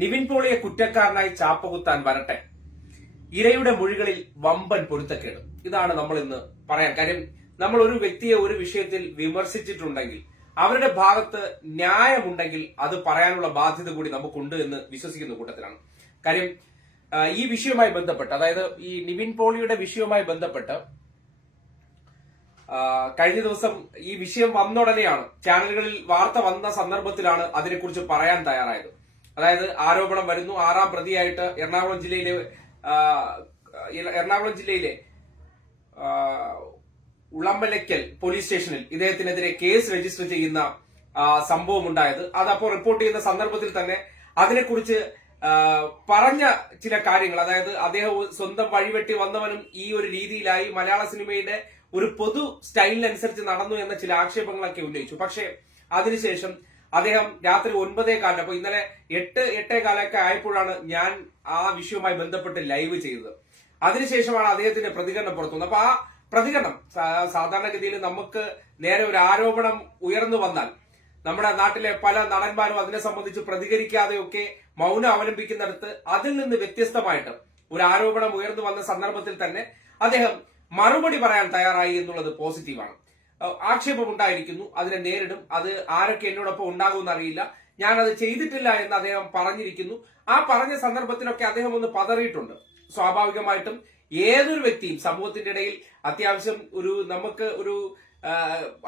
നിവിൻ പോളിയെ കുറ്റക്കാരനായി ചാപ്പകുത്താൻ വരട്ടെ. ഇരയുടെ മൊഴികളിൽ വമ്പൻ പൊരുത്തക്കേട്. ഇതാണ് നമ്മൾ ഇന്ന് പറയാൻ. കാര്യം നമ്മൾ ഒരു വ്യക്തിയെ ഒരു വിഷയത്തിൽ വിമർശിച്ചിട്ടുണ്ടെങ്കിൽ അവരുടെ ഭാഗത്ത് ന്യായമുണ്ടെങ്കിൽ അത് പറയാനുള്ള ബാധ്യത കൂടി നമുക്കുണ്ട് എന്ന് വിശ്വസിക്കുന്ന കൂട്ടത്തിലാണ്. കാര്യം ഈ വിഷയവുമായി ബന്ധപ്പെട്ട് അതായത് ഈ നിവിൻ പോളിയുടെ വിഷയവുമായി ബന്ധപ്പെട്ട് കഴിഞ്ഞ ദിവസം ഈ വിഷയം വന്നുടനെയാണ് ചാനലുകളിൽ വാർത്ത വന്ന സന്ദർഭത്തിലാണ് അതിനെക്കുറിച്ച് പറയാൻ തയ്യാറായത്. അതായത് ആരോപണം വരുന്നു. ആറാം പ്രതിയായിട്ട് എറണാകുളം ജില്ലയിലെ എറണാകുളം ജില്ലയിലെ ഉളമ്പലയ്ക്കൽ പോലീസ് സ്റ്റേഷനിൽ ഇദ്ദേഹത്തിനെതിരെ കേസ് രജിസ്റ്റർ ചെയ്യുന്ന സംഭവം ഉണ്ടായത്. അതപ്പോൾ റിപ്പോർട്ട് ചെയ്യുന്ന സന്ദർഭത്തിൽ തന്നെ അതിനെക്കുറിച്ച് പറഞ്ഞ ചില കാര്യങ്ങൾ അതായത് അദ്ദേഹം സ്വന്തം വഴിവെട്ടി വന്നവനും ഈ ഒരു രീതിയിലായി മലയാള സിനിമയുടെ ഒരു പൊതു സ്റ്റൈലിനനുസരിച്ച് നടന്നു എന്ന ചില ആക്ഷേപങ്ങളൊക്കെ ഉന്നയിച്ചു. പക്ഷേ അതിനുശേഷം അദ്ദേഹം രാത്രി ഒൻപതേ കാലിന് അപ്പൊ ഇന്നലെ എട്ട് എട്ടേ കാലൊക്കെ ആയപ്പോഴാണ് ഞാൻ ആ വിഷയവുമായി ബന്ധപ്പെട്ട് ലൈവ് ചെയ്തത്. അതിനുശേഷമാണ് അദ്ദേഹത്തിന്റെ പ്രതികരണം പുറത്തു വന്നത്. അപ്പൊ ആ പ്രതികരണം സാധാരണഗതിയിൽ നമുക്ക് നേരെ ഒരു ആരോപണം ഉയർന്നു വന്നാൽ നമ്മുടെ നാട്ടിലെ പല നടന്മാരും അതിനെ സംബന്ധിച്ച് പ്രതികരിക്കാതെയൊക്കെ മൗനം അവലംബിക്കുന്നിടത്ത് അതിൽ നിന്ന് വ്യത്യസ്തമായിട്ട് ഒരു ആരോപണം ഉയർന്നു വന്ന സന്ദർഭത്തിൽ തന്നെ അദ്ദേഹം മറുപടി പറയാൻ തയ്യാറായി എന്നുള്ളത് പോസിറ്റീവാണ് അഹ് ആക്ഷേപമുണ്ടായിരിക്കുന്നു. അതിനെ നേരിടും. അത് ആരൊക്കെ എന്നോടൊപ്പം ഉണ്ടാകുമെന്ന് അറിയില്ല. ഞാൻ അത് ചെയ്തിട്ടില്ല എന്ന് അദ്ദേഹം പറഞ്ഞിരിക്കുന്നു. ആ പറഞ്ഞ സന്ദർഭത്തിലൊക്കെ അദ്ദേഹം ഒന്ന് പതറിയിട്ടുണ്ട്. സ്വാഭാവികമായിട്ടും ഏതൊരു വ്യക്തിയും സമൂഹത്തിന്റെ ഇടയിൽ അത്യാവശ്യം ഒരു നമുക്ക് ഒരു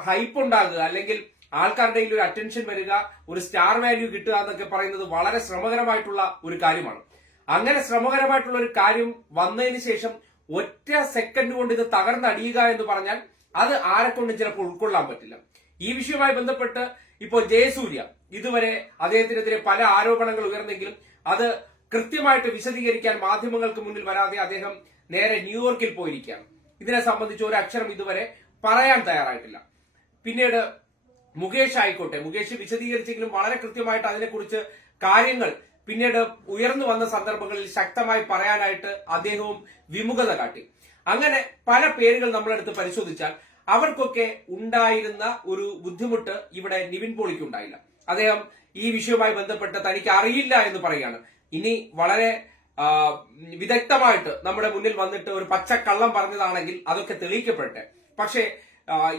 ഹൈപ്പ് ഉണ്ടാകുക അല്ലെങ്കിൽ ആൾക്കാരുടെ ഒരു അറ്റൻഷൻ വരിക ഒരു സ്റ്റാർ വാല്യൂ കിട്ടുക എന്നൊക്കെ പറയുന്നത് വളരെ ശ്രമകരമായിട്ടുള്ള ഒരു കാര്യമാണ്. അങ്ങനെ ശ്രമകരമായിട്ടുള്ള ഒരു കാര്യം വന്നതിന് ശേഷം ഒറ്റ സെക്കൻഡ് കൊണ്ട് ഇത് തകർന്നടിയുക എന്ന് പറഞ്ഞാൽ അത് ആരെക്കൊണ്ടും ചിലപ്പോൾ ഉൾക്കൊള്ളാൻ പറ്റില്ല. ഈ വിഷയവുമായി ബന്ധപ്പെട്ട് ഇപ്പോൾ ജയസൂര്യ ഇതുവരെ അദ്ദേഹത്തിനെതിരെ പല ആരോപണങ്ങൾ ഉയർന്നെങ്കിലും അത് കൃത്യമായിട്ട് വിശദീകരിക്കാൻ മാധ്യമങ്ങൾക്ക് മുന്നിൽ വരാതെ അദ്ദേഹം നേരെ ന്യൂയോർക്കിൽ പോയിരിക്കുകയാണ്. ഇതിനെ സംബന്ധിച്ച് ഒരു അക്ഷരം ഇതുവരെ പറയാൻ തയ്യാറായിട്ടില്ല. പിന്നീട് മുകേഷ് ആയിക്കോട്ടെ മുകേഷ് വിശദീകരിച്ചെങ്കിലും വളരെ കൃത്യമായിട്ട് അതിനെക്കുറിച്ച് കാര്യങ്ങൾ പിന്നീട് ഉയർന്നു വന്ന സന്ദർഭങ്ങളിൽ ശക്തമായി പറയാനായിട്ട് അദ്ദേഹവും വിമുഖത കാട്ടി. അങ്ങനെ പല പേരുകൾ നമ്മളെടുത്ത് പരിശോധിച്ചാൽ അവർക്കൊക്കെ ഉണ്ടായിരുന്ന ഒരു ബുദ്ധിമുട്ട് ഇവിടെ നിവിൻ പോളിക്ക് ഉണ്ടായില്ല. അദ്ദേഹം ഈ വിഷയവുമായി ബന്ധപ്പെട്ട് തനിക്ക് അറിയില്ല എന്ന് പറയുകയാണ്. ഇനി വളരെ വിദഗ്ധമായിട്ട് നമ്മുടെ മുന്നിൽ വന്നിട്ട് ഒരു പച്ചക്കള്ളം പറഞ്ഞതാണെങ്കിൽ അതൊക്കെ തെളിയിക്കപ്പെടട്ടെ. പക്ഷേ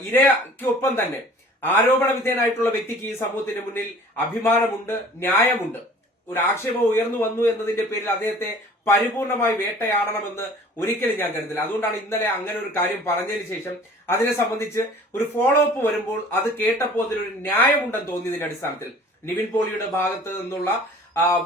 ഇരയ്ക്കൊപ്പം തന്നെ ആരോപണ വിധേയനായിട്ടുള്ള വ്യക്തിക്ക് ഈ സമൂഹത്തിന്റെ മുന്നിൽ അഭിമാനമുണ്ട് ന്യായമുണ്ട്. ഒരു ആക്ഷേപം ഉയർന്നു വന്നു എന്നതിന്റെ പേരിൽ അദ്ദേഹത്തെ പരിപൂർണമായി വേട്ടയാടണമെന്ന് ഒരിക്കലും ഞാൻ കരുതില്ല. അതുകൊണ്ടാണ് ഇന്നലെ അങ്ങനെ ഒരു കാര്യം പറഞ്ഞതിന് ശേഷം അതിനെ സംബന്ധിച്ച് ഒരു ഫോളോ അപ്പ് വരുമ്പോൾ അത് കേട്ടപ്പോൾ അതിലൊരു ന്യായമുണ്ടെന്ന് തോന്നിയതിന്റെ അടിസ്ഥാനത്തിൽ നിവിൻ പോളിയുടെ ഭാഗത്ത് നിന്നുള്ള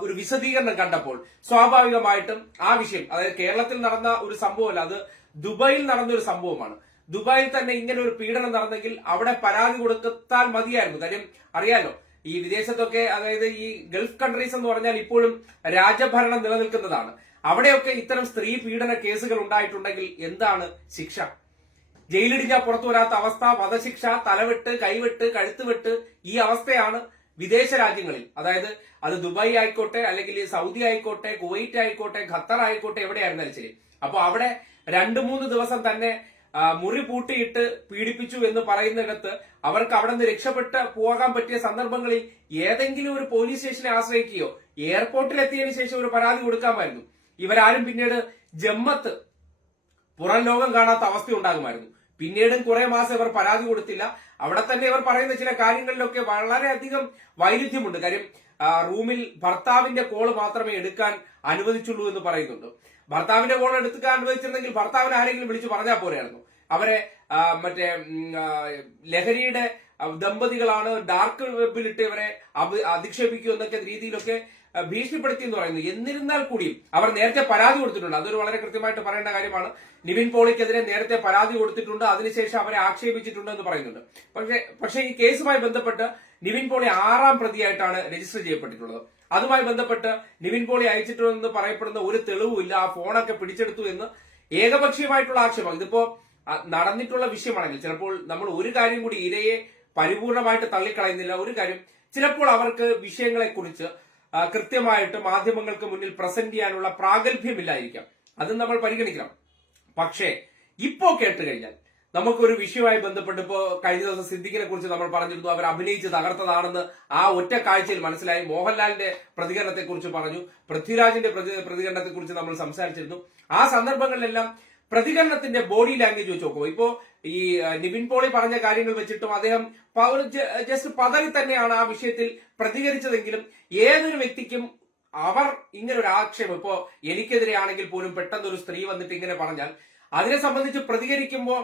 ഒരു വിശദീകരണം കണ്ടപ്പോൾ സ്വാഭാവികമായിട്ടും ആ വിഷയം അതായത് കേരളത്തിൽ നടന്ന ഒരു സംഭവമല്ല അത് ദുബായിൽ നടന്ന ഒരു സംഭവമാണ്. ദുബായിൽ തന്നെ ഇങ്ങനെ ഒരു പീഡനം നടന്നെങ്കിൽ അവിടെ പരാതി കൊടുത്താൽ മതിയായിരുന്നു. കാര്യം അറിയാലോ ഈ വിദേശത്തൊക്കെ അതായത് ഈ ഗൾഫ് കൺട്രീസ് എന്ന് പറഞ്ഞാൽ ഇപ്പോഴും രാജഭരണം നിലനിൽക്കുന്നതാണ്. അവിടെയൊക്കെ ഇത്തരം സ്ത്രീ പീഡന കേസുകൾ ഉണ്ടായിട്ടുണ്ടെങ്കിൽ എന്താണ് ശിക്ഷ? ജയിലിടിഞ്ഞാൽ പുറത്തു വരാത്ത അവസ്ഥ വധശിക്ഷ തലവെട്ട് കൈവെട്ട് കഴുത്തുവെട്ട് ഈ അവസ്ഥയാണ് വിദേശ രാജ്യങ്ങളിൽ. അതായത് അത് ദുബായ് ആയിക്കോട്ടെ അല്ലെങ്കിൽ സൗദി ആയിക്കോട്ടെ കുവൈറ്റ് ആയിക്കോട്ടെ ഖത്തർ ആയിക്കോട്ടെ എവിടെയായിരുന്നാലും ശരി. അപ്പോൾ അവിടെ രണ്ട് മൂന്ന് ദിവസം തന്നെ മുറി പൂട്ടിയിട്ട് പീഡിപ്പിച്ചു എന്ന് പറയുന്നിടത്ത് അവർക്ക് അവിടെ നിന്ന് രക്ഷപ്പെട്ട് പോകാൻ പറ്റിയ സന്ദർഭങ്ങളിൽ ഏതെങ്കിലും ഒരു പോലീസ് സ്റ്റേഷനെ ആശ്രയിക്കുകയോ എയർപോർട്ടിൽ എത്തിയതിനു ശേഷം ഒരു പരാതി കൊടുക്കാമായിരുന്നു. ഇവരാരും പിന്നീട് ജമ്മത്ത് പുറം ലോകം കാണാത്ത അവസ്ഥ ഉണ്ടാകുമായിരുന്നു പിന്നീടും കുറെ മാസം ഇവർ പരാതി കൊടുത്തില്ല. അവിടെ തന്നെ ഇവർ പറയുന്ന ചില കാര്യങ്ങളിലൊക്കെ വളരെയധികം വൈരുദ്ധ്യമുണ്ട്. കാര്യം റൂമിൽ ഭർത്താവിന്റെ കോൾ മാത്രമേ എടുക്കാൻ അനുവദിച്ചുള്ളൂ എന്ന് പറയുന്നുണ്ട്. ഭർത്താവിന്റെ ഫോൺ എടുക്കാൻ അനുവദിച്ചിരുന്നെങ്കിൽ ഭർത്താവിനെ ആരെങ്കിലും വിളിച്ചു പറഞ്ഞാൽ പോരായിരുന്നു അവരെ മറ്റേ ലഹരിയുടെ ദമ്പതികളാണ് ഡാർക്ക് വെബിലിട്ട് ഇവരെ അധിക്ഷേപിക്കൂ എന്നൊക്കെ രീതിയിലൊക്കെ ഭീഷണിപ്പെടുത്തി എന്ന് പറയുന്നു. എന്നിരുന്നാൽ കൂടിയും അവർ നേരത്തെ പരാതി കൊടുത്തിട്ടുണ്ട്. അതൊരു വളരെ കൃത്യമായിട്ട് പറയേണ്ട കാര്യമാണ്. നിവിൻ പോളിക്കെതിരെ നേരത്തെ പരാതി കൊടുത്തിട്ടുണ്ട്. അതിനുശേഷം അവരെ ആക്ഷേപിച്ചിട്ടുണ്ട് എന്ന് പറയുന്നുണ്ട്. പക്ഷേ പക്ഷേ ഈ കേസുമായി ബന്ധപ്പെട്ട് നിവിൻ പോളി ആറാം പ്രതിയായിട്ടാണ് രജിസ്റ്റർ ചെയ്യപ്പെട്ടിട്ടുള്ളത്. അതുമായി ബന്ധപ്പെട്ട് നിവിൻ പോളി അയച്ചിട്ടുണ്ടെന്ന് പറയപ്പെടുന്ന ഒരു തെളിവുമില്ല ആ ഫോണൊക്കെ പിടിച്ചെടുത്തു എന്ന് ഏകപക്ഷീയമായിട്ടുള്ള ആക്ഷേപം. ഇതിപ്പോ നടന്നിട്ടുള്ള വിഷയമാണെങ്കിൽ ചിലപ്പോൾ നമ്മൾ ഒരു കാര്യം കൂടി ഇരയെ പരിപൂർണമായിട്ട് തള്ളിക്കളയുന്നില്ല. ഒരു കാര്യം ചിലപ്പോൾ അവർക്ക് വിഷയങ്ങളെ കുറിച്ച് കൃത്യമായിട്ട് മാധ്യമങ്ങൾക്ക് മുന്നിൽ പ്രസന്റ് ചെയ്യാനുള്ള പ്രാഗൽഭ്യമില്ലായിരിക്കാം. അത് നമ്മൾ പരിഗണിക്കണം. പക്ഷേ ഇപ്പോ കേട്ട് കഴിഞ്ഞാൽ നമുക്കൊരു വിഷയവുമായി ബന്ധപ്പെട്ട് ഇപ്പോൾ കഴിഞ്ഞ ദിവസം സിദ്ദിഖിനെ കുറിച്ച് നമ്മൾ പറഞ്ഞിരുന്നു. അവർ അഭിനയിച്ച് തകർത്തതാണെന്ന് ആ ഒറ്റ കാഴ്ചയിൽ മനസ്സിലായി. മോഹൻലാലിന്റെ പ്രതികരണത്തെക്കുറിച്ച് പറഞ്ഞു. പൃഥ്വിരാജിന്റെ പ്രതികരണത്തെക്കുറിച്ച് നമ്മൾ സംസാരിച്ചിരുന്നു. ആ സന്ദർഭങ്ങളിലെല്ലാം പ്രതികരണത്തിന്റെ ബോഡി ലാംഗ്വേജ് വെച്ച് നോക്കുമ്പോൾ ഇപ്പോ ഈ നിബിൻ പോളി പറഞ്ഞ കാര്യങ്ങൾ വെച്ചിട്ടും അദ്ദേഹം ജസ്റ്റ് പതറി തന്നെയാണ് ആ വിഷയത്തിൽ പ്രതികരിച്ചതെങ്കിലും ഏതൊരു വ്യക്തിക്കും അവർ ഇങ്ങനെ ഒരു ആക്ഷേപം ഇപ്പോ എനിക്കെതിരെ ആണെങ്കിൽ പോലും പെട്ടെന്ന് ഒരു സ്ത്രീ വന്നിട്ട് ഇങ്ങനെ പറഞ്ഞാൽ അതിനെ സംബന്ധിച്ച് പ്രതികരിക്കുമ്പോൾ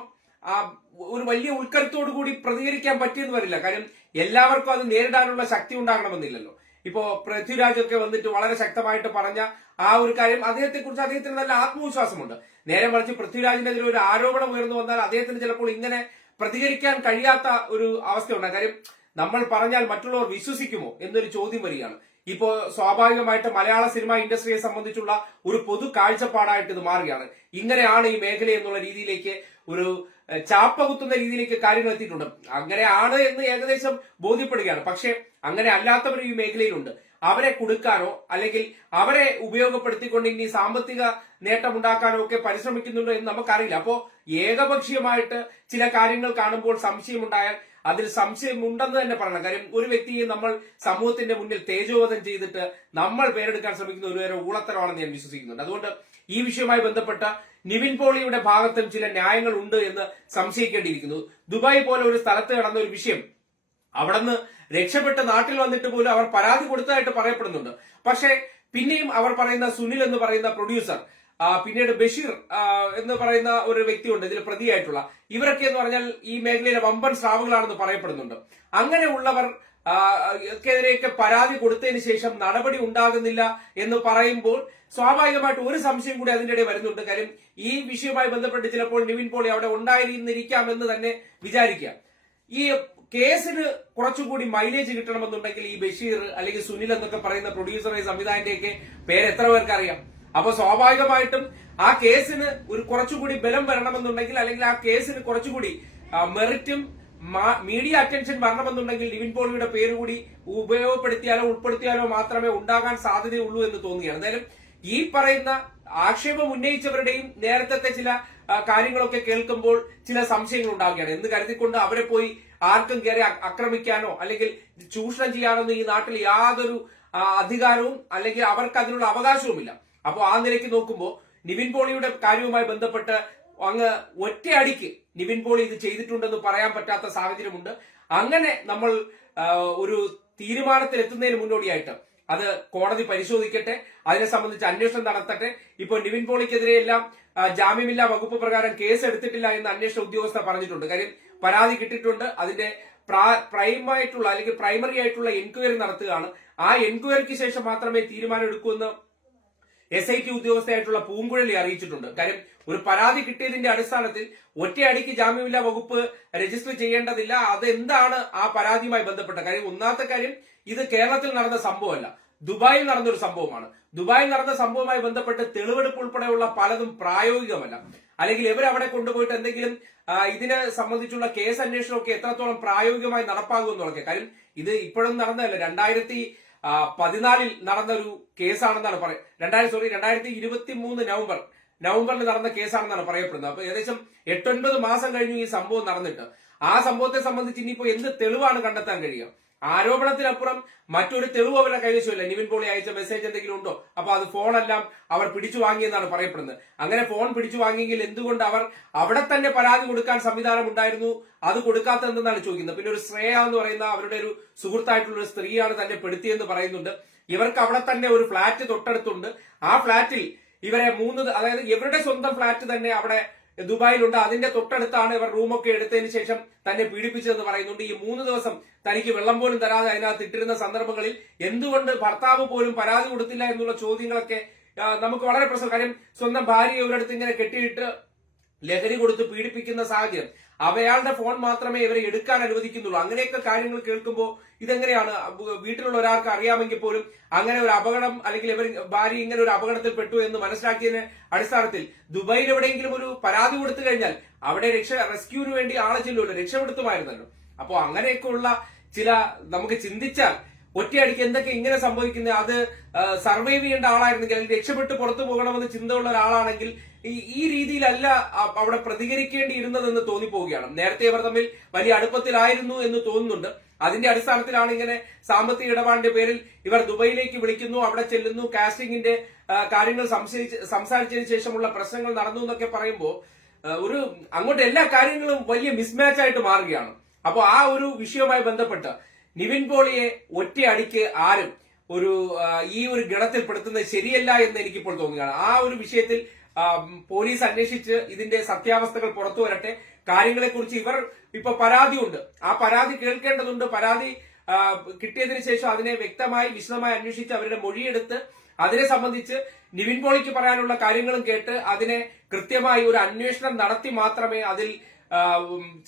ഒരു വലിയ ഉൾക്കരുത്തോടു കൂടി പ്രതികരിക്കാൻ പറ്റിയെന്ന് വരില്ല. കാര്യം എല്ലാവർക്കും അത് നേരിടാനുള്ള ശക്തി ഉണ്ടാകണമെന്നില്ലല്ലോ. ഇപ്പോ പൃഥ്വിരാജൊക്കെ വന്നിട്ട് വളരെ ശക്തമായിട്ട് പറഞ്ഞ ആ ഒരു കാര്യം അദ്ദേഹത്തെക്കുറിച്ച് അദ്ദേഹത്തിന് നല്ല ആത്മവിശ്വാസമുണ്ട്. നേരെ മറിച്ച് പൃഥ്വിരാജിനെതിരെ ഒരു ആരോപണം ഉയർന്നു വന്നാൽ അദ്ദേഹത്തിന് ചിലപ്പോൾ ഇങ്ങനെ പ്രതികരിക്കാൻ കഴിയാത്ത ഒരു അവസ്ഥയുണ്ട്. കാര്യം നമ്മൾ പറഞ്ഞാൽ മറ്റുള്ളവർ വിശ്വസിക്കുമോ എന്നൊരു ചോദ്യം വരികയാണ്. ഇപ്പോ സ്വാഭാവികമായിട്ട് മലയാള സിനിമ ഇൻഡസ്ട്രിയെ സംബന്ധിച്ചുള്ള ഒരു പൊതു കാഴ്ചപ്പാടായിട്ട് ഇത് മാറുകയാണ്. ഇങ്ങനെയാണ് ഈ മേഖല എന്നുള്ള രീതിയിലേക്ക് ഒരു ചാപ്പ കുത്തുന്ന രീതിയിലേക്ക് കാര്യങ്ങൾ എത്തിയിട്ടുണ്ട്. അങ്ങനെ ആണ് എന്ന് ഏകദേശം ബോധ്യപ്പെടുകയാണ്. പക്ഷേ അങ്ങനെ അല്ലാത്തവർ ഈ മേഖലയിലുണ്ട്. അവരെ കൊടുക്കാനോ അല്ലെങ്കിൽ അവരെ ഉപയോഗപ്പെടുത്തിക്കൊണ്ട് ഇനി സാമ്പത്തിക നേട്ടമുണ്ടാക്കാനോ ഒക്കെ പരിശ്രമിക്കുന്നുണ്ടോ എന്ന് നമുക്കറിയില്ല. അപ്പോ ഏകപക്ഷീയമായിട്ട് ചില കാര്യങ്ങൾ കാണുമ്പോൾ സംശയമുണ്ടായാൽ അതിൽ സംശയമുണ്ടെന്ന് തന്നെ പറയണം. കാര്യം ഒരു വ്യക്തിയെ നമ്മൾ സമൂഹത്തിന്റെ മുന്നിൽ തേജോവധം ചെയ്തിട്ട് നമ്മൾ പേരെടുക്കാൻ ശ്രമിക്കുന്ന ഒരു വരെ ഊളത്തരമാണെന്ന് ഞാൻ വിശ്വസിക്കുന്നുണ്ട്. അതുകൊണ്ട് ഈ വിഷയവുമായി ബന്ധപ്പെട്ട നിവിൻ പോളിയുടെ ഭാഗത്തും ചില ന്യായങ്ങൾ ഉണ്ട് എന്ന് സംശയിക്കേണ്ടിയിരിക്കുന്നു. ദുബായ് പോലെ ഒരു സ്ഥലത്ത് നടന്ന ഒരു വിഷയം അവിടുന്ന് രക്ഷപ്പെട്ട് നാട്ടിൽ വന്നിട്ട് പോലും അവർ പരാതി കൊടുത്തതായിട്ട് പറയപ്പെടുന്നുണ്ട്. പക്ഷേ പിന്നെയും അവർ പറയുന്ന സുനിൽ എന്ന് പറയുന്ന പ്രൊഡ്യൂസർ പിന്നീട് ബഷീർ എന്ന് പറയുന്ന ഒരു വ്യക്തിയുണ്ട് ഇതിൽ പ്രതിയായിട്ടുള്ള. ഇവരൊക്കെ എന്ന് പറഞ്ഞാൽ ഈ മേഖലയിലെ വമ്പൻ സ്രാവുകളാണെന്ന് പറയപ്പെടുന്നുണ്ട്. അങ്ങനെയുള്ളവർ ക്കെതിരെയൊക്കെ പരാതി കൊടുത്തതിന് ശേഷം നടപടി ഉണ്ടാകുന്നില്ല എന്ന് പറയുമ്പോൾ സ്വാഭാവികമായിട്ട് ഒരു സംശയം കൂടി അതിന്റെ ഇടയിൽ വരുന്നുണ്ട്. കാര്യം ഈ വിഷയവുമായി ബന്ധപ്പെട്ട് ചിലപ്പോൾ നിവിൻ പോളി അവിടെ ഉണ്ടായിരുന്നിരിക്കാം എന്ന് തന്നെ വിചാരിക്കുക ഈ കേസിന് കുറച്ചുകൂടി മൈലേജ് കിട്ടണമെന്നുണ്ടെങ്കിൽ ഈ ബഷീർ അല്ലെങ്കിൽ സുനിൽ എന്നൊക്കെ പറയുന്ന പ്രൊഡ്യൂസറെ സംവിധാനത്തെയൊക്കെ പേര് എത്ര പേർക്ക് അറിയാം? അപ്പൊ സ്വാഭാവികമായിട്ടും ആ കേസിന് ഒരു കുറച്ചുകൂടി ബലം വരണമെന്നുണ്ടെങ്കിൽ അല്ലെങ്കിൽ ആ കേസിന് കുറച്ചുകൂടി മെറിറ്റും മീഡിയ അറ്റൻഷൻ വരണമെന്നുണ്ടെങ്കിൽ ലിവിൻ പോളിയുടെ പേര് കൂടി ഉപയോഗപ്പെടുത്തിയാലോ ഉൾപ്പെടുത്തിയാലോ മാത്രമേ ഉണ്ടാകാൻ സാധ്യതയുള്ളൂ എന്ന് തോന്നുകയാണ് എന്തായാലും ഈ പറയുന്ന ആക്ഷേപം ഉന്നയിച്ചവരുടെയും നേരത്തെ ചില കാര്യങ്ങളൊക്കെ കേൾക്കുമ്പോൾ ചില സംശയങ്ങൾ ഉണ്ടാവുകയാണ് എന്ന് കരുതിക്കൊണ്ട് അവരെ പോയി ആർക്കും കയറി ആക്രമിക്കാനോ അല്ലെങ്കിൽ ചൂഷണം ചെയ്യാനൊന്നും ഈ നാട്ടിൽ യാതൊരു അധികാരവും അല്ലെങ്കിൽ അവർക്ക് അതിനുള്ള അവകാശവുമില്ല. അപ്പോൾ ആ നിലയ്ക്ക് നോക്കുമ്പോൾ നിവിൻ പോളിയുടെ കാര്യവുമായി ബന്ധപ്പെട്ട് അങ്ങ് ഒറ്റയടിക്ക് നിവിൻ പോളി ഇത് ചെയ്തിട്ടുണ്ടെന്ന് പറയാൻ പറ്റാത്ത സാഹചര്യമുണ്ട്. അങ്ങനെ നമ്മൾ ഒരു തീരുമാനത്തിലെത്തുന്നതിന് മുന്നോടിയായിട്ട് അത് കോടതി പരിശോധിക്കട്ടെ അതിനെ സംബന്ധിച്ച് അന്വേഷണം നടത്തട്ടെ. ഇപ്പോൾ നിവിൻ പോളിക്കെതിരെ എല്ലാം ജാമ്യമില്ലാ വകുപ്പ് പ്രകാരം കേസ് എടുത്തിട്ടില്ല എന്ന് അന്വേഷണ ഉദ്യോഗസ്ഥർ പറഞ്ഞിട്ടുണ്ട്. കാര്യം പരാതി കിട്ടിയിട്ടുണ്ട്. അതിന്റെ പ്രാ- പ്രൈമായിട്ടുള്ള അല്ലെങ്കിൽ പ്രൈമറി ആയിട്ടുള്ള എൻക്വയറി നടത്തുകയാണ്. ആ എൻക്വയറിക്ക് ശേഷം മാത്രമേ തീരുമാനം എടുക്കൂ എന്ന് എസ് ഐ ടി ഉദ്യോഗസ്ഥയായിട്ടുള്ള പൂങ്കുഴലി അറിയിച്ചിട്ടുണ്ട്. കാര്യം ഒരു പരാതി കിട്ടിയതിന്റെ അടിസ്ഥാനത്തിൽ ഒറ്റയടിക്ക് ജാമ്യമില്ലാ വകുപ്പ് രജിസ്റ്റർ ചെയ്യേണ്ടതില്ല. അതെന്താണ് ആ പരാതിയുമായി ബന്ധപ്പെട്ട കാര്യം? ഒന്നാമത്തെ കാര്യം ഇത് കേരളത്തിൽ നടന്ന സംഭവമല്ല. ദുബായിൽ നടന്നൊരു സംഭവമാണ്. ദുബായിൽ നടന്ന സംഭവവുമായി ബന്ധപ്പെട്ട് തെളിവെടുപ്പ് ഉൾപ്പെടെയുള്ള പലതും പ്രായോഗികമല്ല. അല്ലെങ്കിൽ ഇവരവിടെ കൊണ്ടുപോയിട്ട് എന്തെങ്കിലും ഇതിനെ സംബന്ധിച്ചുള്ള കേസ് അന്വേഷണമൊക്കെ എത്രത്തോളം പ്രായോഗികമായി നടപ്പാകുമെന്നുള്ളതൊക്കെ കാര്യം ഇത് ഇപ്പോഴും നടന്നതല്ല. രണ്ടായിരത്തി പതിനാലിൽ നടന്ന ഒരു കേസാണെന്നാണ് പറയുന്നത് രണ്ടായിരത്തി സോറി രണ്ടായിരത്തി ഇരുപത്തി മൂന്ന് നവംബർ നവംബറിൽ നടന്ന കേസാണെന്നാണ് പറയപ്പെടുന്നത്. അപ്പൊ ഏകദേശം എട്ടൊൻപത് മാസം കഴിഞ്ഞു ഈ സംഭവം നടന്നിട്ട്. ആ സംഭവത്തെ സംബന്ധിച്ച് ഇനിയിപ്പോ എന്ത് തെളിവാണ് കണ്ടെത്താൻ കഴിയുക? ആരോപണത്തിനപ്പുറം മറ്റൊരു തെളിവ് അവരുടെ കൈവശമില്ല. നിവിൻ പോളി അയച്ച മെസ്സേജ് എന്തെങ്കിലും ഉണ്ടോ? അപ്പൊ അത് ഫോണെല്ലാം അവർ പിടിച്ചു വാങ്ങിയെന്നാണ് പറയപ്പെടുന്നത്. അങ്ങനെ ഫോൺ പിടിച്ചു വാങ്ങിയെങ്കിൽ എന്തുകൊണ്ട് അവർ അവിടെ തന്നെ പരാതി കൊടുക്കാൻ സംവിധാനം ഉണ്ടായിരുന്നു? അത് കൊടുക്കാത്തതെന്നാണ് ചോദിക്കുന്നത്? പിന്നെ ഒരു ശ്രേയ എന്ന് പറയുന്ന അവരുടെ ഒരു സുഹൃത്തായിട്ടുള്ള ഒരു സ്ത്രീയാണ് തന്നെ പെടുത്തിയെന്ന് പറയുന്നുണ്ട്. ഇവർക്ക് അവിടെ തന്നെ ഒരു ഫ്ളാറ്റ് തൊട്ടടുത്തുണ്ട്. ആ ഫ്ളാറ്റിൽ ഇവരെ മൂന്ന് അതായത് ഇവരുടെ സ്വന്തം ഫ്ളാറ്റ് തന്നെ അവിടെ ദുബായിലുണ്ട്. അതിന്റെ തൊട്ടടുത്താണ് ഇവർ റൂമൊക്കെ എടുത്തതിന് ശേഷം തന്നെ പീഡിപ്പിച്ചതെന്ന് പറയുന്നുണ്ട്. ഈ മൂന്ന് ദിവസം തനിക്ക് വെള്ളം പോലും തരാതെ അതിനകത്ത് ഇട്ടിരുന്ന സന്ദർഭങ്ങളിൽ എന്തുകൊണ്ട് ഭർത്താവ് പോലും പരാതി കൊടുത്തില്ല എന്നുള്ള ചോദ്യങ്ങളൊക്കെ നമുക്ക് വളരെ പ്രശ്നം കാര്യം സ്വന്തം ഭാര്യ ഇവരടുത്ത് ഇങ്ങനെ കെട്ടിയിട്ട് ലഹരി കൊടുത്ത് പീഡിപ്പിക്കുന്ന സാഹചര്യം. അവയാളുടെ ഫോൺ മാത്രമേ ഇവരെ എടുക്കാൻ അനുവദിക്കുന്നുള്ളൂ. അങ്ങനെയൊക്കെ കാര്യങ്ങൾ കേൾക്കുമ്പോൾ ഇതെങ്ങനെയാണ് വീട്ടിലുള്ള ഒരാൾക്ക് അറിയാമെങ്കിൽ പോലും അങ്ങനെ ഒരു അപകടം അല്ലെങ്കിൽ ഇവർ ഭാര്യ ഇങ്ങനെ ഒരു അപകടത്തിൽ പെട്ടു എന്ന് മനസ്സിലാക്കിയതിന് അടിസ്ഥാനത്തിൽ ദുബായിൽ എവിടെയെങ്കിലും ഒരു പരാതി കൊടുത്തു കഴിഞ്ഞാൽ അവിടെ രക്ഷ റെസ്ക്യൂവിന് വേണ്ടി ആളെ ചെല്ലുമല്ലോ. രക്ഷപ്പെടുത്തുമായിരുന്നല്ലോ. അപ്പോൾ അങ്ങനെയൊക്കെയുള്ള ചില നമുക്ക് ചിന്തിച്ചാൽ ഒറ്റയടിക്ക് എന്തൊക്കെ ഇങ്ങനെ സംഭവിക്കുന്നത്? അത് സർവൈവ് ചെയ്യേണ്ട ആളായിരുന്നെങ്കിൽ അല്ലെങ്കിൽ രക്ഷപ്പെട്ട് പുറത്തു പോകണമെന്ന് ചിന്തയുള്ള ഒരാളാണെങ്കിൽ ഈ രീതിയിലല്ല അവിടെ പ്രതികരിക്കേണ്ടിയിരുന്നതെന്ന് തോന്നിപ്പോവുകയാണ്. നേരത്തെ ഇവർ തമ്മിൽ വലിയ അടുപ്പത്തിലായിരുന്നു എന്ന് തോന്നുന്നുണ്ട്. അതിന്റെ അടിസ്ഥാനത്തിലാണ് ഇങ്ങനെ സാമ്പത്തിക ഇടപാടിന്റെ പേരിൽ ഇവർ ദുബൈയിലേക്ക് വിളിക്കുന്നു അവിടെ ചെല്ലുന്നു കാസ്റ്റിംഗിന്റെ കാര്യങ്ങൾ സംസാരിച്ചതിന് ശേഷമുള്ള പ്രശ്നങ്ങൾ നടന്നു എന്നൊക്കെ പറയുമ്പോൾ ഒരു അങ്ങോട്ട് എല്ലാ കാര്യങ്ങളും വലിയ മിസ്മാച്ച് ആയിട്ട് മാറുകയാണ്. അപ്പോൾ ആ ഒരു വിഷയവുമായി ബന്ധപ്പെട്ട് നിവിൻ പോളിയെ ഒറ്റയടിക്ക് ആരും ഒരു ഈ ഒരു ഗണത്തിൽ പെടുത്തുന്നത് ശരിയല്ല എന്ന് എനിക്കിപ്പോൾ തോന്നുകയാണ്. ആ ഒരു വിഷയത്തിൽ പോലീസ് അന്വേഷിച്ച് ഇതിന്റെ സത്യാവസ്ഥകൾ പുറത്തു വരട്ടെ കാര്യങ്ങളെക്കുറിച്ച് ഇവർ ഇപ്പൊ പരാതിയുണ്ട്. ആ പരാതി കേൾക്കേണ്ടതുണ്ട്. പരാതി കിട്ടിയതിന് ശേഷം അതിനെ വ്യക്തമായി വിശദമായി അന്വേഷിച്ച് അവരുടെ മൊഴിയെടുത്ത് അതിനെ സംബന്ധിച്ച് നിവിൻ പോളിക്ക് പറയാനുള്ള കാര്യങ്ങളും കേട്ട് അതിനെ കൃത്യമായി ഒരു അന്വേഷണം നടത്തി മാത്രമേ അതിൽ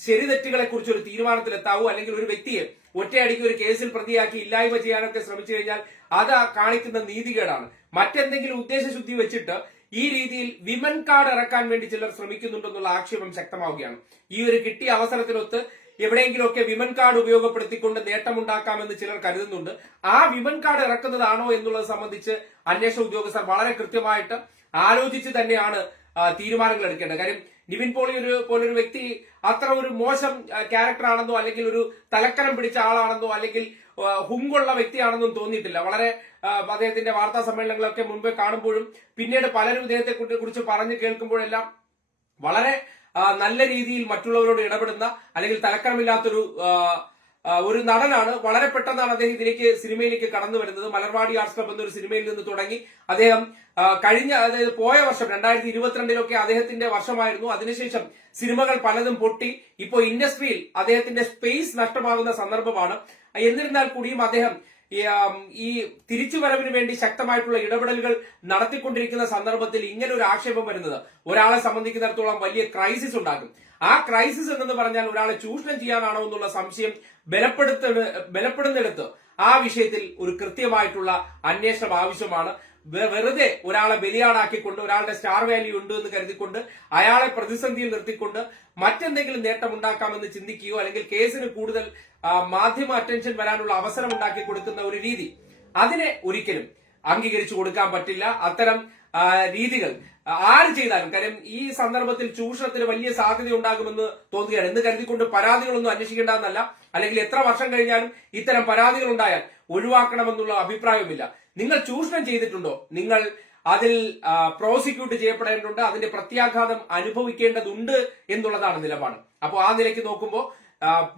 ശരി തെറ്റുകളെ കുറിച്ച് ഒരു തീരുമാനത്തിലെത്താവൂ. അല്ലെങ്കിൽ ഒരു വ്യക്തിയെ ഒറ്റയടിക്ക് ഒരു കേസിൽ പ്രതിയാക്കി ഇല്ലായ്മ ചെയ്യാനൊക്കെ ശ്രമിച്ചു കഴിഞ്ഞാൽ അത് കാണിക്കുന്ന നീതികേടാണ്. മറ്റെന്തെങ്കിലും ഉദ്ദേശശുദ്ധി വെച്ചിട്ട് ഈ രീതിയിൽ വിമൻ കാർഡ് ഇറക്കാൻ വേണ്ടി ചിലർ ശ്രമിക്കുന്നുണ്ടെന്നുള്ള ആക്ഷേപം ശക്തമാവുകയാണ്. ഈ ഒരു കിട്ടിയ അവസരത്തിനൊത്ത് എവിടെയെങ്കിലുമൊക്കെ വിമൻ കാർഡ് ഉപയോഗപ്പെടുത്തിക്കൊണ്ട് നേട്ടമുണ്ടാക്കാമെന്ന് ചിലർ കരുതുന്നുണ്ട്. ആ വിമൻ കാർഡ് ഇറക്കുന്നതാണോ എന്നുള്ളത് സംബന്ധിച്ച് അന്വേഷണ ഉദ്യോഗസ്ഥർ വളരെ കൃത്യമായിട്ട് ആലോചിച്ച് തന്നെയാണ് തീരുമാനങ്ങൾ എടുക്കേണ്ടത്. കാര്യം നിവിൻ പോളി ഒരു പോലൊരു വ്യക്തി അത്ര ഒരു മോശം ക്യാരക്ടർ ആണെന്നോ അല്ലെങ്കിൽ ഒരു തലക്കരം പിടിച്ച ആളാണെന്നോ അല്ലെങ്കിൽ ഹുങ്കുള്ള വ്യക്തിയാണെന്നും തോന്നിയിട്ടില്ല. വളരെ അദ്ദേഹത്തിന്റെ വാർത്താ സമ്മേളനങ്ങളൊക്കെ മുൻപ് കാണുമ്പോഴും പിന്നീട് പലരും ഇദ്ദേഹത്തെ കുറിച്ച് പറഞ്ഞു കേൾക്കുമ്പോഴെല്ലാം വളരെ നല്ല രീതിയിൽ മറ്റുള്ളവരോട് ഇടപെടുന്ന അല്ലെങ്കിൽ തലക്കണമില്ലാത്തൊരു ഒരു നടനാണ്. വളരെ പെട്ടെന്നാണ് അദ്ദേഹം ഇതിലേക്ക് സിനിമയിലേക്ക് കടന്നു വരുന്നത്. മലർവാടി ആർട്സ് ക്ലബ് എന്നൊരു സിനിമയിൽ നിന്ന് തുടങ്ങി. അദ്ദേഹം കഴിഞ്ഞ അതായത് പോയ വർഷം രണ്ടായിരത്തി ഇരുപത്തിരണ്ടിലൊക്കെ അദ്ദേഹത്തിന്റെ വർഷമായിരുന്നു. അതിനുശേഷം സിനിമകൾ പലതും പൊട്ടി. ഇപ്പോൾ ഇൻഡസ്ട്രിയിൽ അദ്ദേഹത്തിന്റെ സ്പേസ് നഷ്ടമാകുന്ന സന്ദർഭമാണ്. എന്നിരുന്നാൽ കൂടിയും അദ്ദേഹം ഈ, തിരിച്ചുവരവിന് വേണ്ടി ശക്തമായിട്ടുള്ള ഇടപെടലുകൾ നടത്തിക്കൊണ്ടിരിക്കുന്ന സന്ദർഭത്തിൽ ഇങ്ങനെ ഒരു ആക്ഷേപം വരുന്നത് ഒരാളെ സംബന്ധിക്കുന്നിടത്തോളം വലിയ ക്രൈസിസ് ഉണ്ടാകും ആ ക്രൈസിസ് എന്നു പറഞ്ഞാൽ ഒരാളെ ചൂഷണം ചെയ്യാനാണോ എന്നുള്ള സംശയം ബലപ്പെടുത്ത ബലപ്പെടുന്നിടത്ത് ആ വിഷയത്തിൽ ഒരു കൃത്യമായിട്ടുള്ള അന്വേഷണം ആവശ്യമാണ്. വെറുതെ ഒരാളെ ബലിയാടാക്കിക്കൊണ്ട് ഒരാളുടെ സ്റ്റാർ വാല്യൂ ഉണ്ട് എന്ന് കരുതിക്കൊണ്ട് അയാളെ പ്രതിസന്ധിയിൽ നിർത്തിക്കൊണ്ട് മറ്റെന്തെങ്കിലും നേട്ടം ഉണ്ടാക്കാമെന്ന് ചിന്തിക്കുകയോ അല്ലെങ്കിൽ കേസിന് കൂടുതൽ മാധ്യമ അറ്റൻഷൻ വരാനുള്ള അവസരം ഉണ്ടാക്കി കൊടുക്കുന്ന ഒരു രീതി അതിനെ ഒരിക്കലും അംഗീകരിച്ചു കൊടുക്കാൻ പറ്റില്ല. അത്തരം രീതികൾ. ആര് ചെയ്താലും കാര്യം ഈ സന്ദർഭത്തിൽ ചൂഷണത്തിന് വലിയ സാധ്യത ഉണ്ടാകുമെന്ന് തോന്നുകയാണ്. എന്ന് കരുതിക്കൊണ്ട് പരാതികളൊന്നും അന്വേഷിക്കേണ്ടതെന്നല്ല. അല്ലെങ്കിൽ എത്ര വർഷം കഴിഞ്ഞാലും ഇത്തരം പരാതികൾ ഉണ്ടായാൽ ഒഴിവാക്കണമെന്നുള്ള അഭിപ്രായവുമില്ല. നിങ്ങൾ ചൂഷണം ചെയ്തിട്ടുണ്ടോ? നിങ്ങൾ അതിൽ പ്രോസിക്യൂട്ട് ചെയ്യപ്പെടേണ്ടതുണ്ട്. അതിന്റെ പ്രത്യാഘാതം അനുഭവിക്കേണ്ടതുണ്ട് എന്നുള്ളതാണ് നിലപാട്. അപ്പോൾ ആ നിലയ്ക്ക് നോക്കുമ്പോൾ